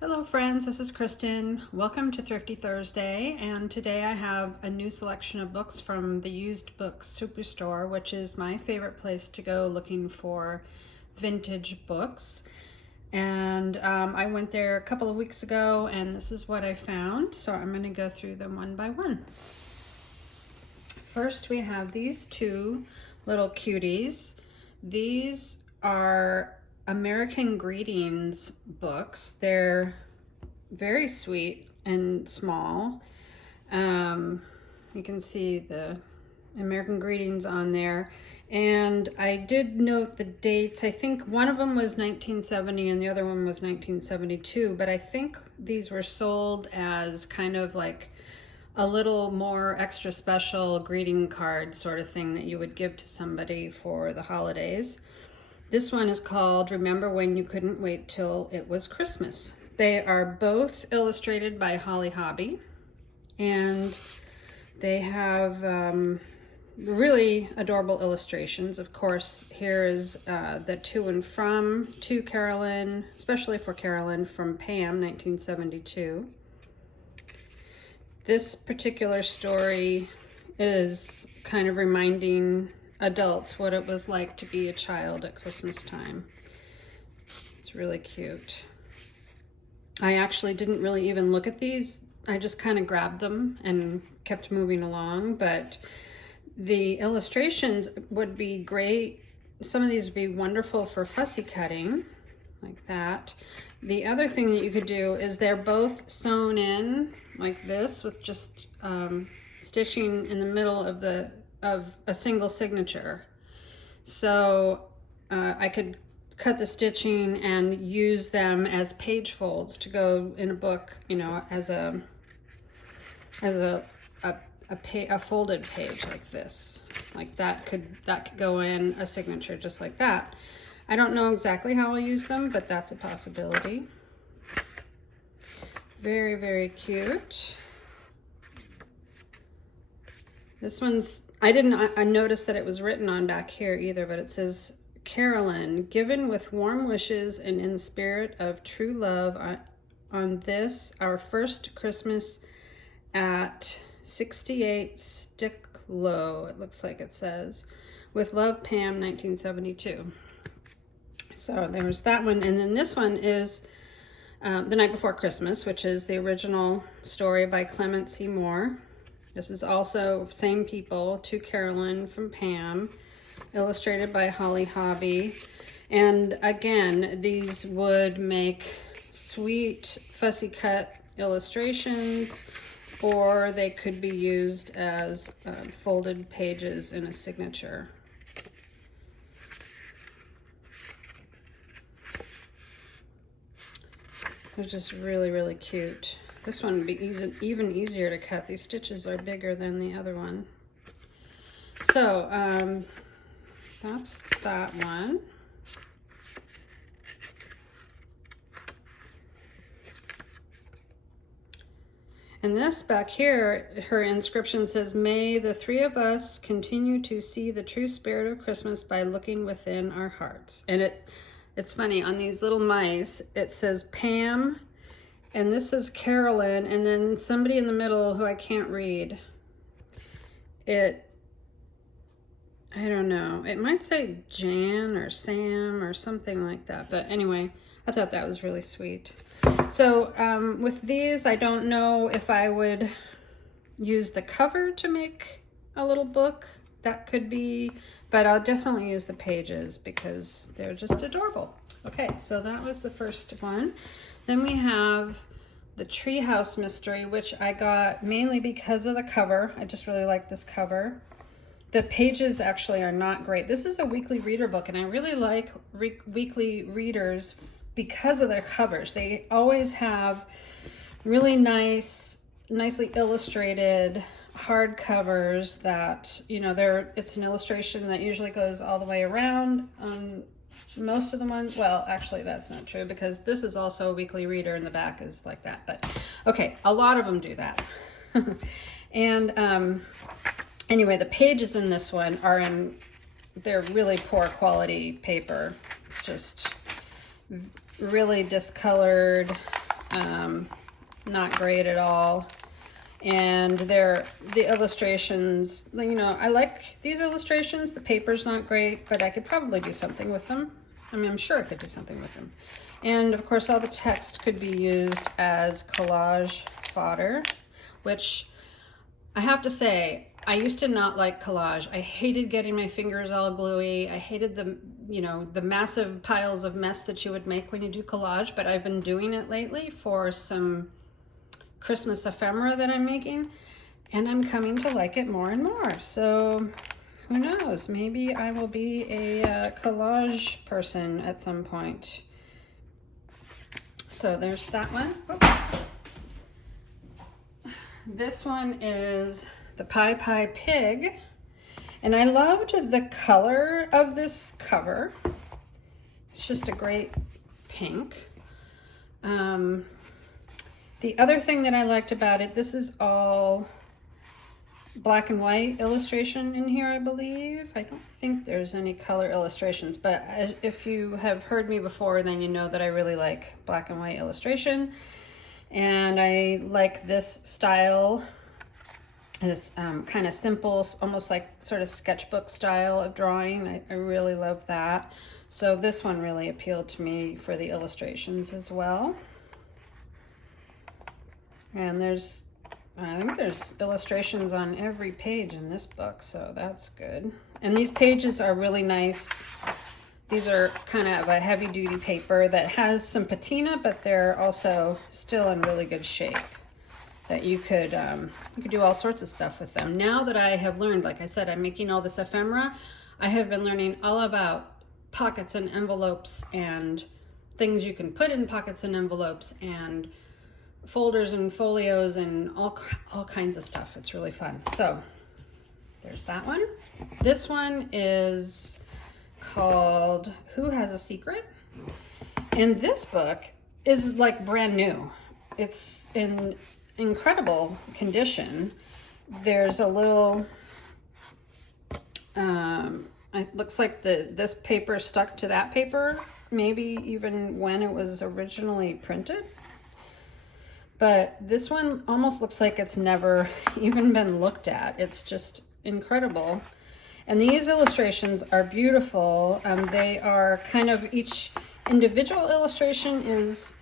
Hello friends, this is Kristen. Welcome to Thrifty Thursday, and today I have a new selection of books from the Used Books Superstore, which is my favorite place to go looking for vintage books. And I went there a couple of weeks ago and this is what I found, so I'm going to go through them one by one. First we have these two little cuties. These are American Greetings books. They're very sweet and small. You can see the American Greetings on there. And I did note the dates. I think one of them was 1970 and the other one was 1972, but I think these were sold as kind of like a little more extra special greeting card sort of thing that you would give to somebody for the holidays. This one is called Remember When You Couldn't Wait Till It Was Christmas. They are both illustrated by Holly Hobby, and they have really adorable illustrations. Of course, here is the To and From, to Carolyn, especially for Carolyn, from Pam, 1972. This particular story is kind of reminding adults what it was like to be a child at Christmas time. It's really cute. I actually didn't really even look at these. I just kind of grabbed them and kept moving along, but the illustrations would be great. Some of these would be wonderful for fussy cutting, like that. The other thing that you could do is they're both sewn in like this with just stitching in the middle of a single signature. So I could cut the stitching and use them as page folds to go in a book, you know, as a folded page like this. Like that could go in a signature just like that. I don't know exactly how I'll use them, but that's a possibility. Very, very cute. This one's, I didn't notice that it was written on back here either, but it says, Carolyn, given with warm wishes and in the spirit of true love on this, our first Christmas at 68 Sticklow, it looks like it says, with love, Pam, 1972. So there's that one. And then this one is The Night Before Christmas, which is the original story by Clement C. Moore. This is also same people, To Carolyn from Pam, illustrated by Holly Hobby. And again, these would make sweet fussy cut illustrations, or they could be used as folded pages in a signature. They're just really, really cute. This one would be even easier to cut. These stitches are bigger than the other one. So that's that one. And this back here, her inscription says, may the three of us continue to see the true spirit of Christmas by looking within our hearts. And it's funny, on these little mice, it says Pam, and this is Carolyn, and then somebody in the middle who I can't read. I don't know, it might say Jan or Sam or something like that. But anyway, I thought that was really sweet. So with these, I don't know if I would use the cover to make a little book. That could be, but I'll definitely use the pages because they're just adorable. Okay, so that was the first one. Then we have the Treehouse Mystery, which I got mainly because of the cover. I just really like this cover. The pages actually are not great. This is a weekly reader book, and I really like weekly readers because of their covers. They always have really nicely illustrated hard covers that, you know, it's an illustration that usually goes all the way around on most of the ones. Well, actually that's not true because this is also a weekly reader and the back is like that, but okay, a lot of them do that. And anyway, the pages in this one they're really poor quality paper. It's just really discolored. Not great at all. And the illustrations, you know, I like these illustrations. The paper's not great, but I could probably do something with them. I mean, I'm sure I could do something with them. And of course, all the text could be used as collage fodder, which I have to say, I used to not like collage. I hated getting my fingers all gluey. I hated the, you know, the massive piles of mess that you would make when you do collage, but I've been doing it lately for some Christmas ephemera that I'm making, and I'm coming to like it more and more. So who knows, maybe I will be a collage person at some point. So there's that one. Oops. This one is the Pie Pie Pig, and I loved the color of this cover. It's just a great pink. The other thing that I liked about it, this is all black and white illustration in here, I believe. I don't think there's any color illustrations, but if you have heard me before, then you know that I really like black and white illustration. And I like this style, this kind of simple, almost like sort of sketchbook style of drawing. I really love that. So this one really appealed to me for the illustrations as well. And I think there's illustrations on every page in this book, so that's good. And these pages are really nice. These are kind of a heavy-duty paper that has some patina, but they're also still in really good shape. That you could do all sorts of stuff with them. Now that I have learned, like I said, I'm making all this ephemera, I have been learning all about pockets and envelopes and things you can put in pockets and envelopes and folders and folios and all kinds of stuff. It's really fun. So there's that one. This one is called Who Has a Secret? And this book is like brand new. It's in incredible condition. There's a little it looks like this paper stuck to that paper, maybe even when it was originally printed. But this one almost looks like it's never even been looked at. It's just incredible. And these illustrations are beautiful. They are kind of, each individual illustration is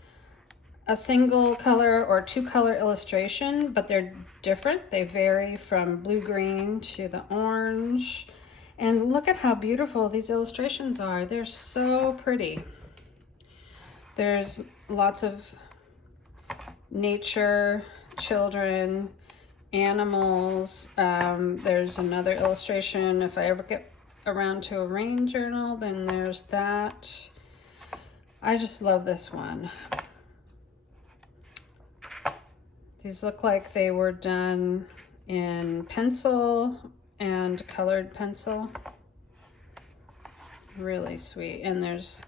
a single color or two color illustration, but they're different. They vary from blue-green to the orange. And look at how beautiful these illustrations are. They're so pretty. There's lots of nature, children, animals. There's another illustration. If I ever get around to a rain journal, then there's that. I just love this one. These look like they were done in pencil and colored pencil. Really sweet. And there's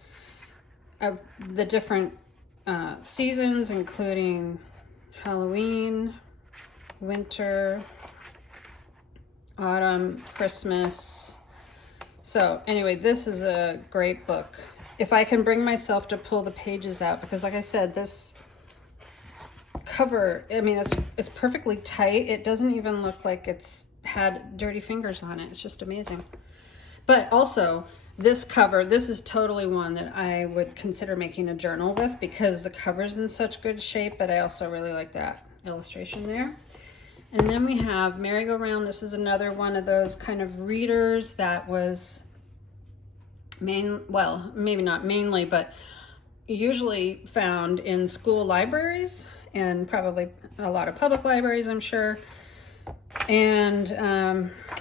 the different seasons, including Halloween, winter, autumn, Christmas. So anyway, this is a great book. If I can bring myself to pull the pages out, because like I said, this cover, I mean, it's perfectly tight. It doesn't even look like it's had dirty fingers on it. It's just amazing. But also, this cover, this is totally one that I would consider making a journal with because the cover's in such good shape, but I also really like that illustration there. And then we have Merry-Go-Round. This is another one of those kind of readers that was well, maybe not mainly, but usually found in school libraries and probably a lot of public libraries, I'm sure. And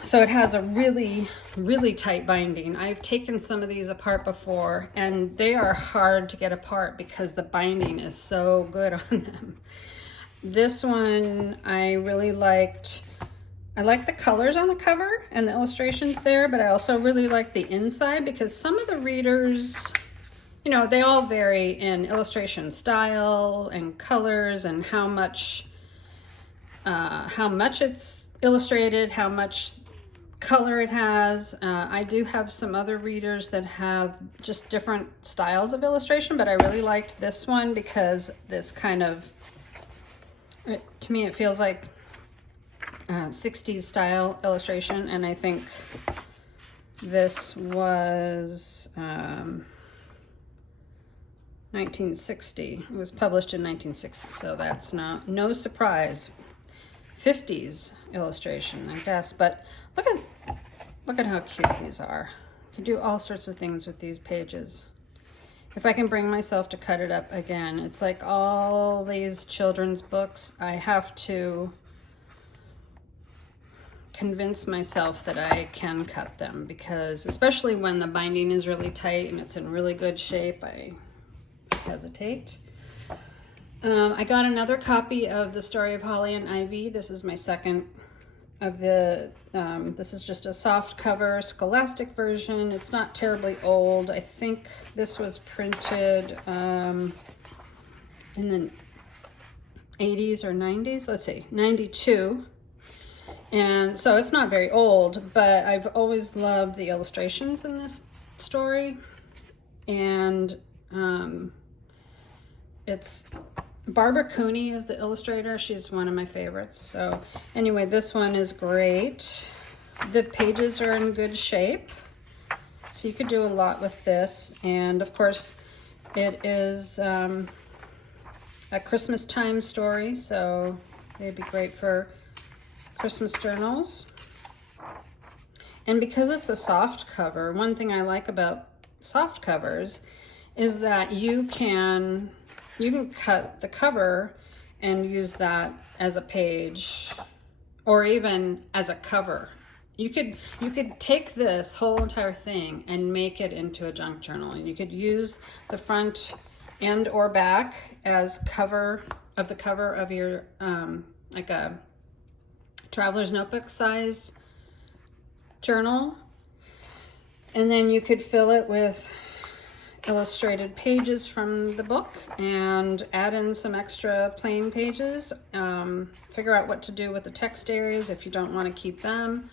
so it has a really, really tight binding. I've taken some of these apart before, and they are hard to get apart because the binding is so good on them. This one I really liked. I like the colors on the cover and the illustrations there, but I also really like the inside because some of the readers, you know, they all vary in illustration style and colors and how much it's illustrated, how much color it has. I do have some other readers that have just different styles of illustration, but I really liked this one because this kind of, to me, it feels like 60s style illustration, and I think this was 1960. It was published in 1960, so that's no surprise. 50s illustration, I guess, but look at how cute these are. You can do all sorts of things with these pages. If I can bring myself to cut it up again, it's like all these children's books, I have to convince myself that I can cut them, because especially when the binding is really tight and it's in really good shape, I hesitate. I got another copy of The Story of Holly and Ivy. This is my second of the, this is just a soft cover scholastic version. It's not terribly old. I think this was printed in the 80s or 90s. Let's see, 92. And so it's not very old, but I've always loved the illustrations in this story. And it's Barbara Cooney is the illustrator. She's one of my favorites. So anyway, this one is great. The pages are in good shape, so you could do a lot with this. And of course, it is a Christmas time story, so it'd be great for Christmas journals. And because it's a soft cover, one thing I like about soft covers is that you can cut the cover and use that as a page, or even as a cover. You could take this whole entire thing and make it into a junk journal, and you could use the front and or back as cover of your like a traveler's notebook size journal, and then you could fill it with illustrated pages from the book and add in some extra plain pages. Figure out what to do with the text areas if you don't want to keep them.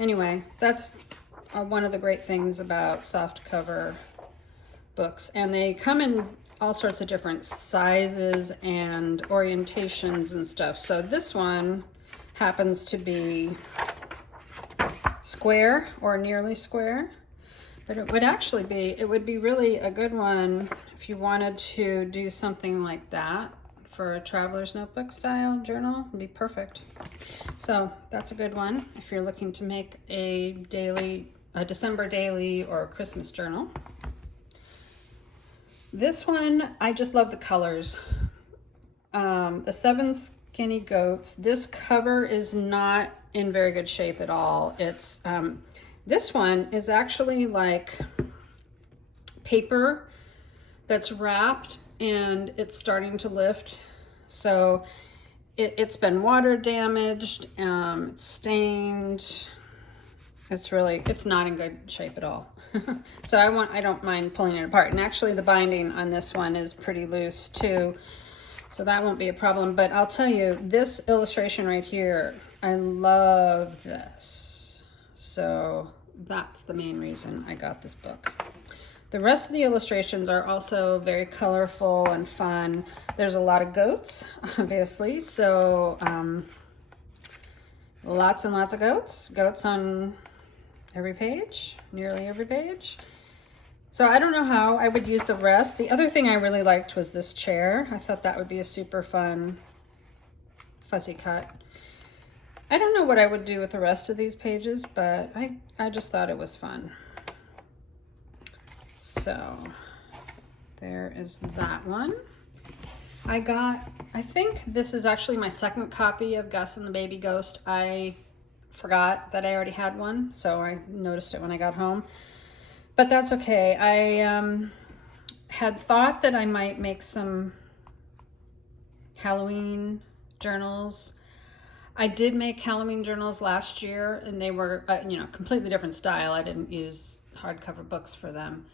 Anyway, that's one of the great things about soft cover books, and they come in all sorts of different sizes and orientations and stuff. So this one happens to be square or nearly square. But it would be really a good one if you wanted to do something like that for a traveler's notebook style journal. It'd be perfect. So that's a good one if you're looking to make a December daily or Christmas journal. This one, I just love the colors. The Seven Skinny Goats. This cover is not in very good shape at all. It's this one is actually like paper that's wrapped and it's starting to lift. So it's been water damaged, it's stained. It's not in good shape at all. So I don't mind pulling it apart. And actually the binding on this one is pretty loose too, so that won't be a problem. But I'll tell you, this illustration right here, I love this. So that's the main reason I got this book. The rest of the illustrations are also very colorful and fun. There's a lot of goats, obviously, so lots and lots of goats. Goats on every page, nearly every page. So I don't know how I would use the rest. The other thing I really liked was this chair. I thought that would be a super fun fussy cut. I don't know what I would do with the rest of these pages, but I just thought it was fun. So there is that one. I think this is actually my second copy of Gus and the Baby Ghost. I forgot that I already had one, so I noticed it when I got home. But that's okay. I had thought that I might make some Halloween journals. I did make Halloween journals last year, and they were, completely different style. I didn't use hardcover books for them.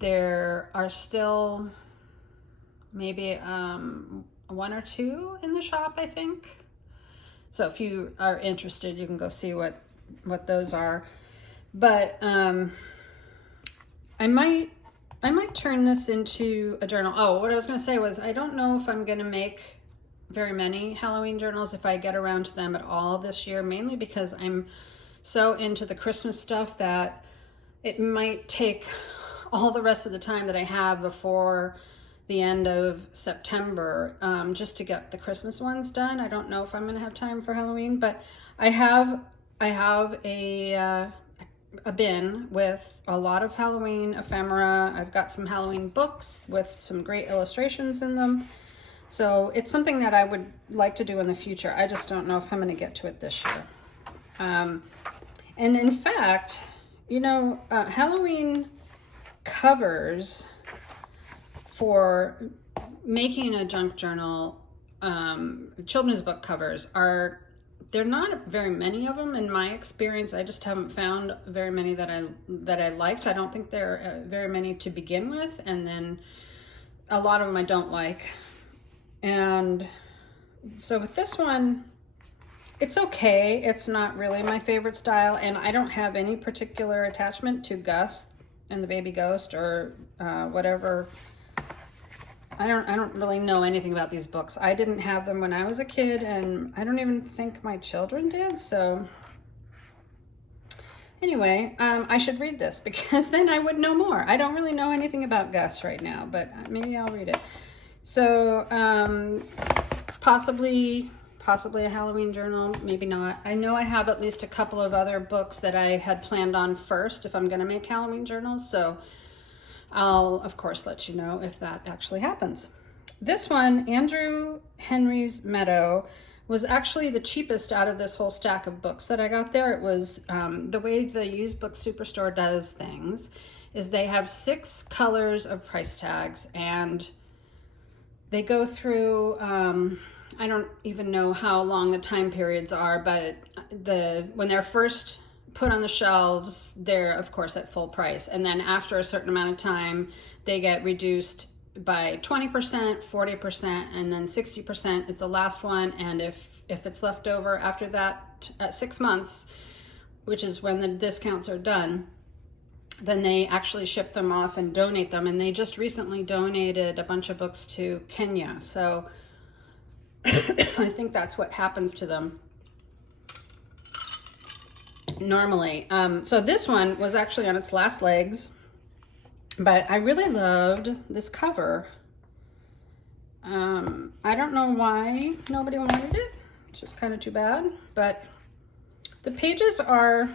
There are still maybe one or two in the shop, I think. So if you are interested, you can go see what what those are. But I might turn this into a journal. Oh, what I was going to say was I don't know if I'm going to make very many Halloween journals, if I get around to them at all this year, mainly because I'm so into the Christmas stuff that it might take all the rest of the time that I have before the end of September just to get the Christmas ones done. I don't know if I'm going to have time for Halloween, but I have a bin with a lot of Halloween ephemera. I've got some Halloween books with some great illustrations in them. So it's something that I would like to do in the future. I just don't know if I'm going to get to it this year. And in fact, you know, Halloween covers for making a junk journal, children's book covers they're not very many of them in my experience. I just haven't found very many that I liked. I don't think there are very many to begin with, and then a lot of them I don't like. And so with this one, it's okay. It's not really my favorite style, and I don't have any particular attachment to Gus and the Baby Ghost or whatever. I don't really know anything about these books. I didn't have them when I was a kid, and I don't even think my children did. So anyway, I should read this because then I would know more. I don't really know anything about Gus right now, but maybe I'll read it. So possibly a Halloween journal, maybe not. I know I have at least a couple of other books that I had planned on first if I'm going to make Halloween journals. So I'll, of course, let you know if that actually happens. This one, Andrew Henry's Meadow, was actually the cheapest out of this whole stack of books that I got there. It was the way the used book superstore does things is they have 6 colors of price tags, and they go through, I don't even know how long the time periods are, but when they're first put on the shelves, they're of course at full price. And then after a certain amount of time, they get reduced by 20%, 40%, and then 60% is the last one. And if it's left over after that at 6 months, which is when the discounts are done, then they actually ship them off and donate them. And they just recently donated a bunch of books to Kenya. So I think that's what happens to them normally. So this one was actually on its last legs, but I really loved this cover. I don't know why nobody wanted it. It's just kind of too bad, but the pages are,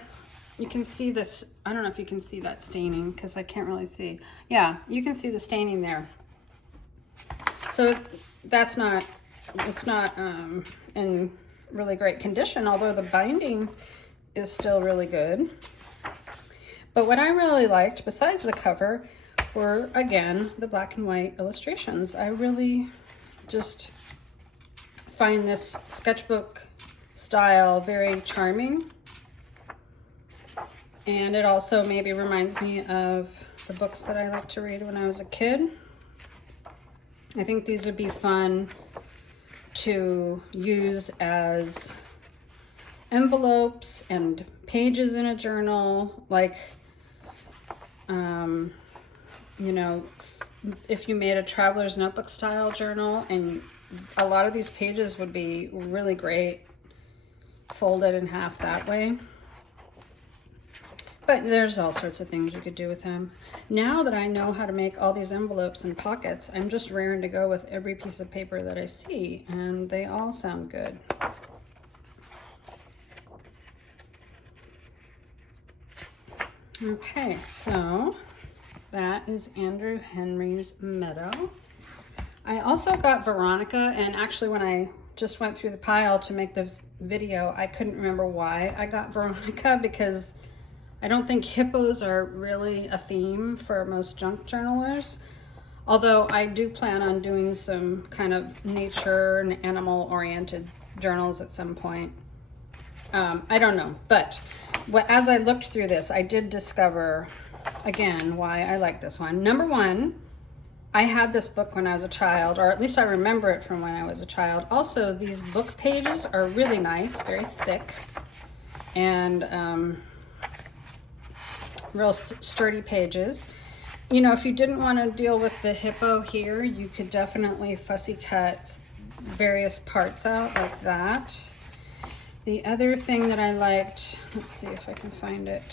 you can see this, I don't know if you can see that staining because I can't really see. Yeah, you can see the staining there. So that's not, it's not in really great condition, although the binding is still really good. But what I really liked, besides the cover, were, again, the black and white illustrations. I really just find this sketchbook style very charming. And it also maybe reminds me of the books that I liked to read when I was a kid. I think these would be fun to use as envelopes and pages in a journal, like, you know, if you made a traveler's notebook style journal, and a lot of these pages would be really great folded in half that way. But there's all sorts of things you could do with them. Now that I know how to make all these envelopes and pockets, I'm just raring to go with every piece of paper that I see, and they all sound good. Okay, so that is Andrew Henry's Meadow. I also got Veronica, and actually when I just went through the pile to make this video, I couldn't remember why I got Veronica, because I don't think hippos are really a theme for most junk journalers, although I do plan on doing some kind of nature and animal-oriented journals at some point. I don't know, but as I looked through this, I did discover, again, why I like this one. Number one, I had this book when I was a child, or at least I remember it from when I was a child. Also, these book pages are really nice, very thick. and real sturdy pages. You know, if you didn't want to deal with the hippo here, you could definitely fussy cut various parts out like that. The other thing that I liked, let's see if I can find it.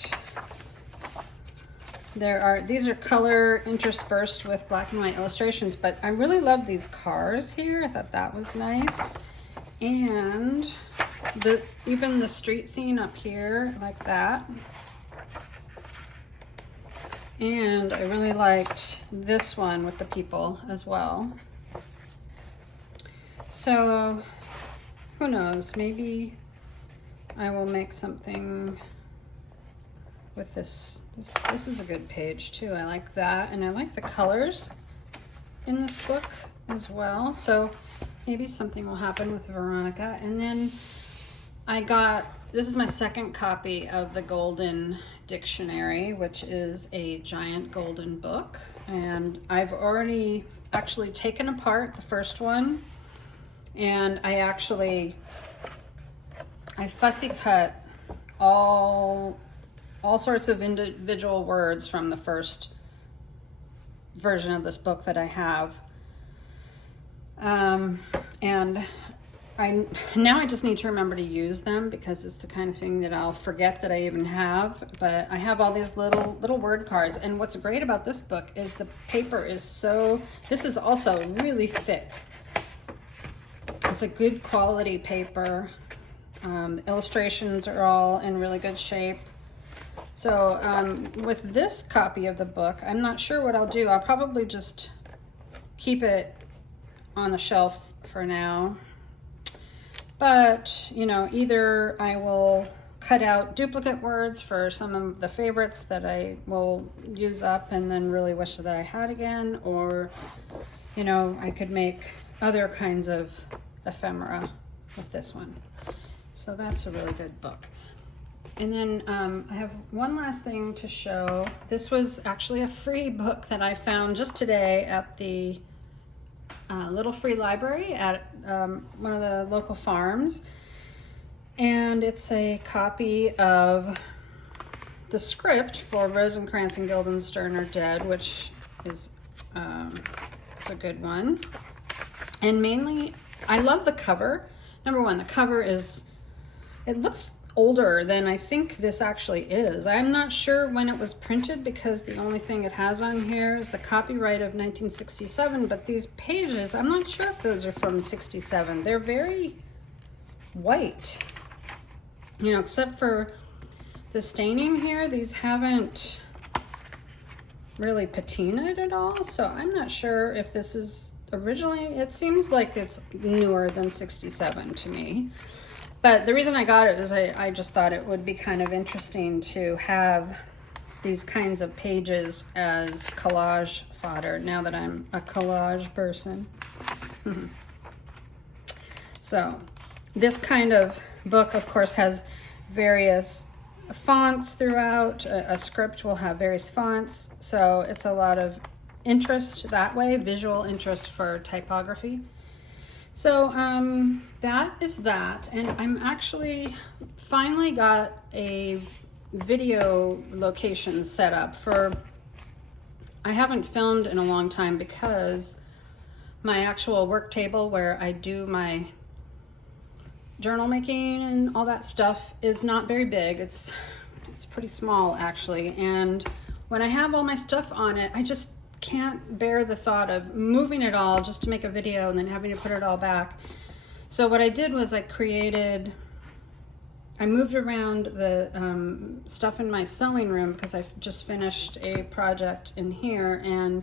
These are color interspersed with black and white illustrations, but I really love these cars here. I thought that was nice. And even the street scene up here, like that. And I really liked this one with the people as well. So who knows, maybe I will make something with this. This is a good page too. I like that, and I like the colors in this book as well. So maybe something will happen with Veronica. And then this is my second copy of the Golden Dictionary, which is a giant golden book. And I've already actually taken apart the first one, and I fussy cut all sorts of individual words from the first version of this book that I have. And now I just need to remember to use them, because it's the kind of thing that I'll forget that I even have. But I have all these little word cards, and what's great about this book is the paper is this is also really thick. It's a good quality paper. The illustrations are all in really good shape. So with this copy of the book, I'm not sure what I'll do. I'll probably just keep it on the shelf for now. But, you know, either I will cut out duplicate words for some of the favorites that I will use up and then really wish that I had again, or, you know, I could make other kinds of ephemera with this one. So that's a really good book. And then I have one last thing to show. This was actually a free book that I found just today at the little free library at one of the local farms. And it's a copy of the script for Rosencrantz and Guildenstern Are Dead, which is it's a good one. And mainly, I love the cover. Number one, the cover it looks older than I think this actually is. I'm not sure when it was printed, because the only thing it has on here is the copyright of 1967, but these pages, I'm not sure if those are from 67. They're very white, you know, except for the staining here. These haven't really patinaed at all, so I'm not sure if this is originally, it seems like it's newer than 67 to me. But the reason I got it is I just thought it would be kind of interesting to have these kinds of pages as collage fodder, now that I'm a collage person. So this kind of book, of course, has various fonts throughout. A script will have various fonts, so it's a lot of interest that way, visual interest for typography. So that is that, and I'm actually finally got a video location set up for, I haven't filmed in a long time because my actual work table where I do my journal making and all that stuff is not very big. It's pretty small actually, and when I have all my stuff on it, I just can't bear the thought of moving it all just to make a video and then having to put it all back. So what I did was I moved around the stuff in my sewing room, because I just finished a project in here, and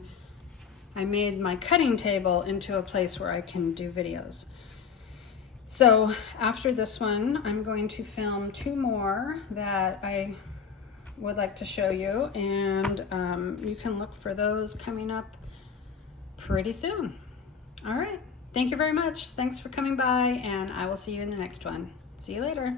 I made my cutting table into a place where I can do videos. So after this one, I'm going to film 2 more that I would like to show you, and you can look for those coming up pretty soon. All right, thank you very much. Thanks for coming by, and I will see you in the next one. See you later.